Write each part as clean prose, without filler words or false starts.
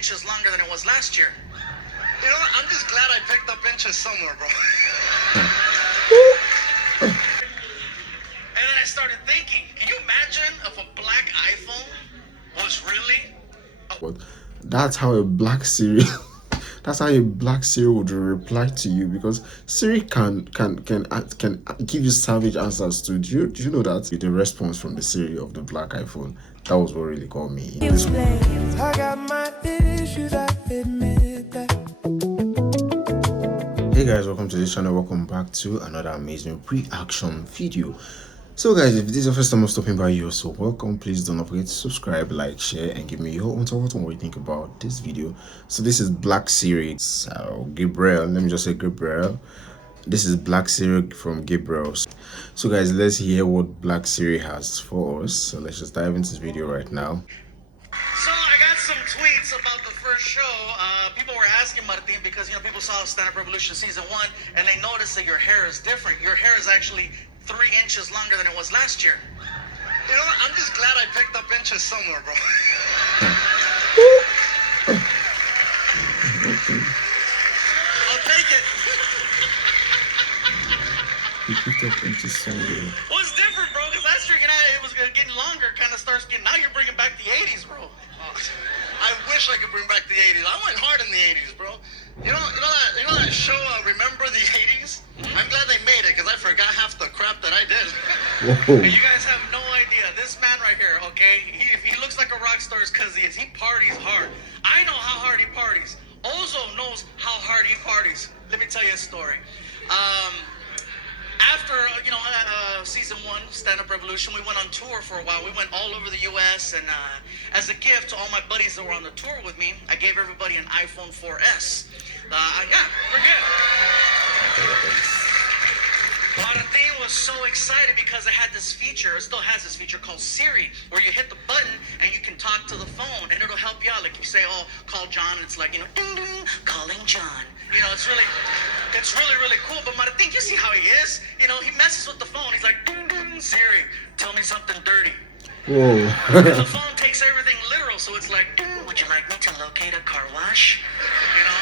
inches longer than it was last year. You know what? I'm just glad I picked up inches somewhere, bro. And then I started thinking, can you imagine if a black iPhone was really But that's how a black Siri that's how a black Siri would reply to you, because Siri can give you savage answers to. Do you know that the response from the Siri of the black iPhone, that was what really got me. I got my issues, I admit that. Hey guys, welcome to this channel. Welcome back to another amazing reaction video. So guys, if this is the first time I'm stopping by, you're so welcome. Please don't forget to subscribe, like, share, and give me your own thoughts on what you think about this video. So this is Black Siri. So Gabriel, let me just say Gabriel. This is Black Siri from Gabriel. So guys, let's hear what Black Siri has for us. So let's just dive into this video right now. So I got some tweets about the first show. People were asking Martin because, you know, people saw Stand Up Revolution season 1 and they noticed that your hair is different. Your hair is actually 3 inches longer than it was last year. You know what? I'm just glad I picked up inches somewhere, bro. I'll take it. He picked up inches somewhere. What's different, bro? Because last year, you know, it was getting longer, kind of starts getting. Now you're bringing back the 80s, bro. I wish I could bring back the 80s. I went hard in the 80s, bro. You know that show, Remember the 80s? I'm glad they made it because I forgot half the crap that I did. Whoa. And you guys have no idea. This man right here, okay? If he looks like a rock star, it's because he is. He parties hard. I know how hard he parties. Ozo knows how hard he parties. Let me tell you a story. After, you know, season 1, Stand Up Revolution, we went on tour for a while. We went all over the U.S. and as a gift to all my buddies that were on the tour with me, I gave everybody an iPhone 4S. Yeah, we're good. Martin was so excited because it had this feature, it still has this feature called Siri, where you hit the button and you can talk to the phone and it'll help you out. Like you say, oh, call John, and it's like, you know, ding, ding, calling John. You know, it's really cool. But Martin, you see how he is? You know, he messes with the phone. He's like, ding, ding, Siri, tell me something dirty. Whoa. The phone takes everything literal, so it's like, would you like me to locate a car wash? You know?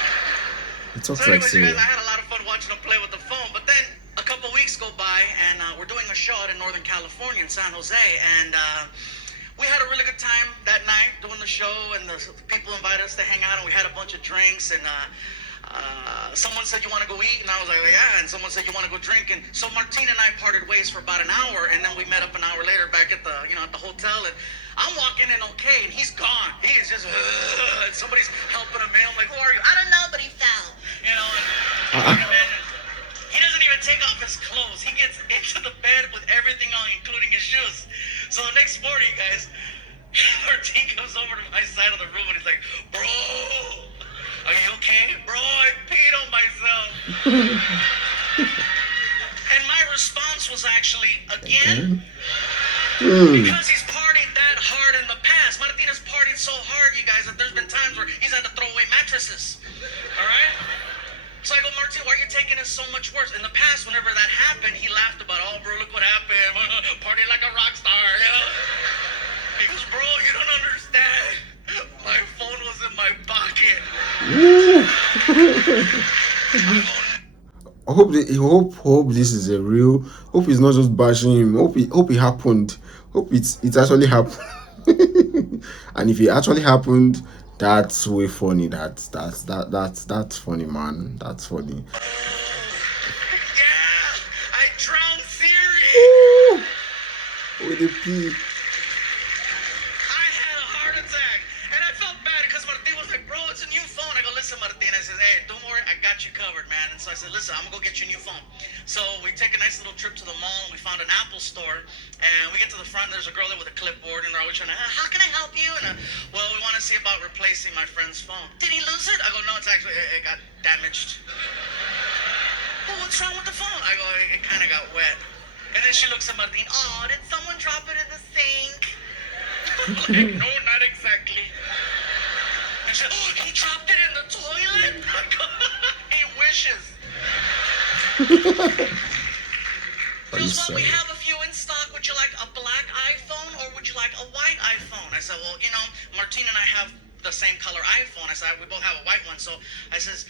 It talks So like anyways, you Siri. guys, I had a lot of fun watching him play with the phone. But then a couple weeks go by, and we're doing a show out in Northern California in San Jose, and we had a really good time that night doing the show, and the people invited us to hang out, and we had a bunch of drinks, and someone said, you want to go eat? And I was like, yeah. And someone said, you want to go drink? And so Martin and I parted ways for about an hour, and then we met up an hour later back at the, you know, at the hotel, and I'm walking in okay, and he's gone. He is just, and somebody's helping him in. I'm like, who are you? I don't know, but he fell. You know, and he doesn't even take off his clothes. He gets into the bed with everything on, including his shoes. So the next morning, guys, Martin comes over to my side of the room, and he's like, bro, are you okay? Bro, I peed on myself. And my response was actually, again? Because he's partied that hard in the past. Martin has partied so hard, you guys, that there's been times where he's had to throw away mattresses. All right? So I go, Martin, why are you taking it so much worse? In the past, whenever that happened, he laughed about, oh, bro, look what happened. Party like a rock star, you know? He goes, bro, you don't understand. My phone was in my pocket. Hope this is a real. Hope he's not just bashing him. Hope it happened. Hope it actually happened. And if it actually happened, that's way funny. That's funny, man. That's funny. Yeah, I drowned Siri. With the pee. I had a heart attack, and I felt bad because Martin was like, bro, it's a new phone. I go, listen, Martin. I said, hey, don't worry, I got you covered, man. And so I said, listen, I'm gonna go get you a new phone. So we take a nice little trip to the mall, and we found an Apple store, and we get to the front, there's a girl there with a clipboard, and they're always trying to, how can I help you? And well, we want to see about replacing my friend's phone. Did he lose it? I go, no, it's actually, it got damaged. Well, what's wrong with the phone? I go, it kind of got wet. And then she looks at Martin, oh, did someone drop it in the sink? Like, no, not exactly. And she said, oh, he dropped it in the toilet? He wishes. Well, we have a few in stock. Would you like a black iPhone or would you like a white iPhone? I said, well, you know, Martin and I have the same color iPhone. I said, we both have a white one. So I says,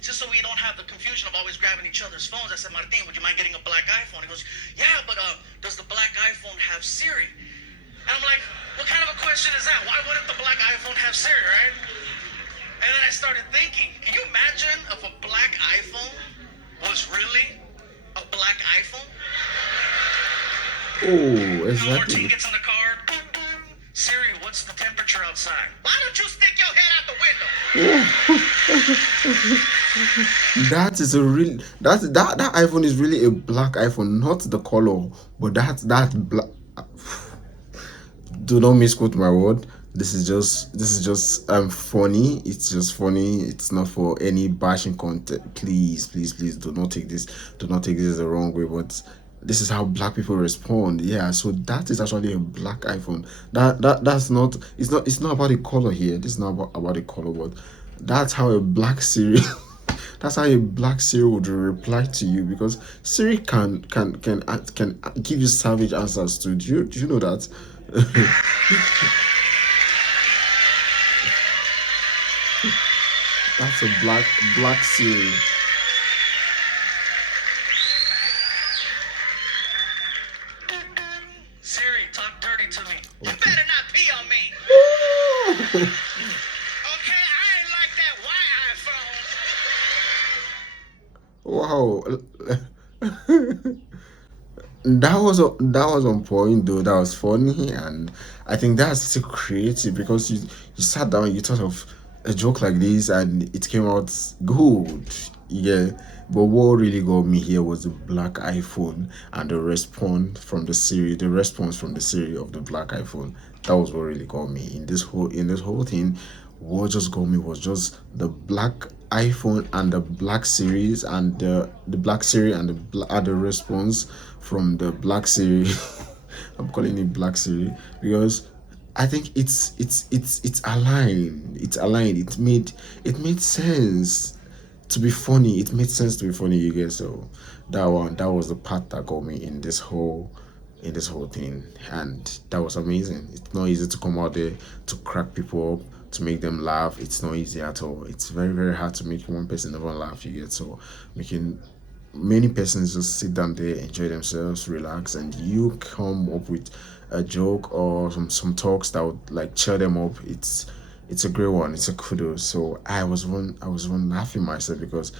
just so we don't have the confusion of always grabbing each other's phones, I said, Martin, would you mind getting a black iPhone? He goes, yeah, but does the black iPhone have Siri? And I'm like, what kind of a question is that? Why wouldn't the black iPhone have Siri, right? And then I started thinking, can you imagine if a black iPhone was really a black iPhone? Oh, Martin exactly. gets in the car. Boom, boom. Siri, what's the temperature outside? Why don't you stick your head out the window? That is a real that iPhone is really a black iPhone, not the color, but that black. Do not misquote my word. This is just funny. It's just funny. It's not for any bashing content. Please do not take this the wrong way. But this is how black people respond. Yeah, so that is actually a black iPhone. That's not, it's not about the color here. This is not about the color, but that's how a black Siri that's how a black Siri would reply to you, because Siri can give you savage answers too. Do you know that? That's a black Siri. Siri, talk dirty to me. You better not pee on me. Okay, I ain't like that white iPhone. Wow. That was on point though. That was funny, and I think that's still creative, because you sat down, you thought of a joke like this, and it came out good. Yeah, but what really got me here was the black iPhone and the response from the Siri of the black iPhone. That was what really got me in this whole thing. What just got me was just the black iPhone and the black series, and the black Siri and the response from the black Siri. I'm calling it black Siri because I think it's aligned. It's aligned. It made sense to be funny. It made sense to be funny, you guys. So that was the part that got me in this whole thing, and that was amazing. It's not easy to come out there to crack people up, to make them laugh. It's not easy at all. It's very, very hard to make one person even laugh, you get. So making many persons just sit down there, enjoy themselves, relax, and you come up with a joke or some talks that would like cheer them up. It's a great one. It's a kudos. So I was one laughing myself, because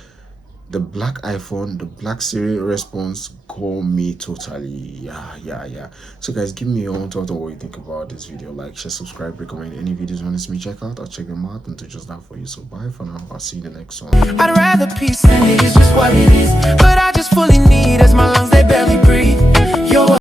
the black iPhone, the black Siri response called me totally. Yeah. So guys, give me your own thought on what you think about this video. Like, share, subscribe, recommend any videos you want to see me check out. I'll check them out and do just that for you. So bye for now. I'll see you in the next one. I'd rather peace than it is just what it is.